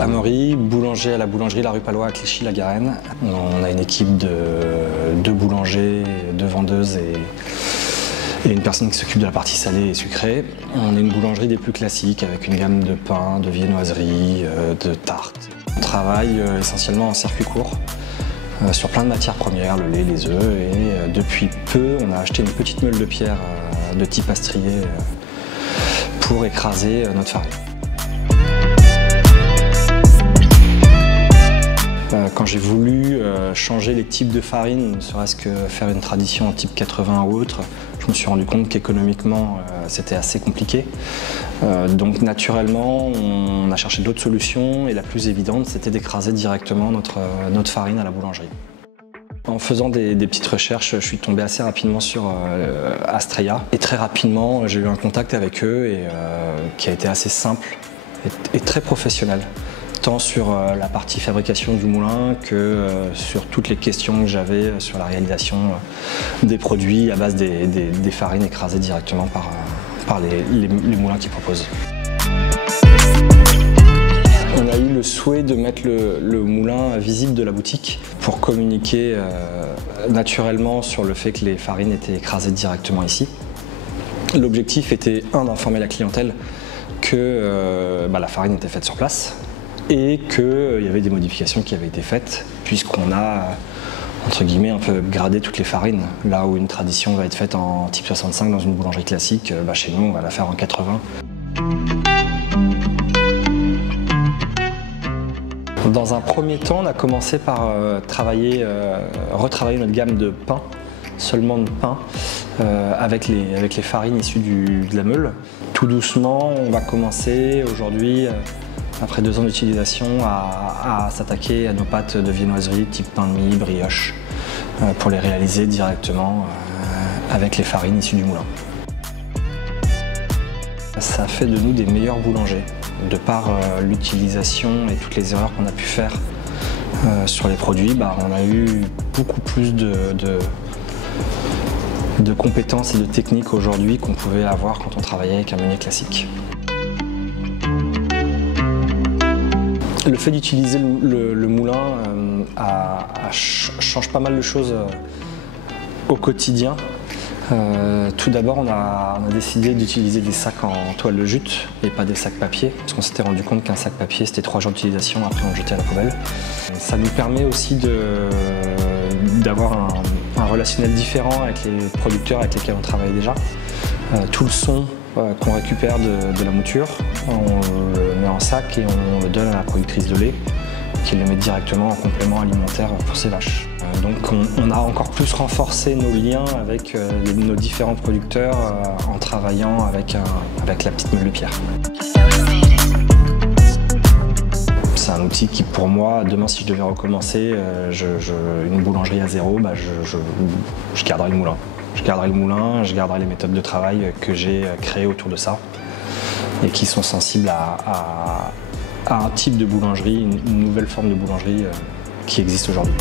Amaury, boulanger à la boulangerie La Rue Palois à Clichy-la-Garenne. On a une équipe de 2 boulangers, 2 vendeuses et une personne qui s'occupe de la partie salée et sucrée. On est une boulangerie des plus classiques avec une gamme de pains, de viennoiseries, de tartes. On travaille essentiellement en circuit court sur plein de matières premières, le lait, les œufs, et depuis peu on a acheté une petite meule de pierre de type astrier pour écraser notre farine. Quand j'ai voulu changer les types de farine, ne serait-ce que faire une tradition en type 80 ou autre, je me suis rendu compte qu'économiquement c'était assez compliqué. Donc naturellement on a cherché d'autres solutions et la plus évidente c'était d'écraser directement notre farine à la boulangerie. En faisant des petites recherches, je suis tombé assez rapidement sur Astrea et très rapidement j'ai eu un contact avec eux qui a été assez simple et très professionnel. Tant sur la partie fabrication du moulin que sur toutes les questions que j'avais sur la réalisation des produits à base des farines écrasées directement par les moulins qu'ils proposent. On a eu le souhait de mettre le moulin visible de la boutique pour communiquer naturellement sur le fait que les farines étaient écrasées directement ici. L'objectif était d'informer la clientèle que la farine était faite sur place et qu'il y avait des modifications qui avaient été faites puisqu'on a, entre guillemets, un peu gradé toutes les farines. Là où une tradition va être faite en type 65 dans une boulangerie classique, chez nous on va la faire en 80. Dans un premier temps, on a commencé par retravailler notre gamme de pain, seulement de pain, avec les farines issues de la meule. Tout doucement, on va commencer aujourd'hui, après 2 ans d'utilisation, à s'attaquer à nos pâtes de viennoiserie type pain de mie, brioche, pour les réaliser directement avec les farines issues du moulin. Ça fait de nous des meilleurs boulangers, de par l'utilisation et toutes les erreurs qu'on a pu faire sur les produits. On a eu beaucoup plus de compétences et de techniques aujourd'hui qu'on pouvait avoir quand on travaillait avec un meunier classique. Le fait d'utiliser le moulin change pas mal de choses au quotidien. Tout d'abord, on a décidé d'utiliser des sacs en toile de jute et pas des sacs papier, parce qu'on s'était rendu compte qu'un sac papier c'était 3 jours d'utilisation, après on le jetait à la poubelle. Ça nous permet aussi d'avoir un relationnel différent avec les producteurs avec lesquels on travaille déjà. Tout le son qu'on récupère de la mouture, on le met en sac et on le donne à la productrice de lait qui le met directement en complément alimentaire pour ses vaches. Donc on a encore plus renforcé nos liens avec nos différents producteurs en travaillant avec la petite meule de pierre. C'est un outil qui pour moi, demain si je devais recommencer une boulangerie à zéro, je garderais le moulin. Je garderai le moulin, je garderai les méthodes de travail que j'ai créées autour de ça et qui sont sensibles à un type de boulangerie, une nouvelle forme de boulangerie qui existe aujourd'hui.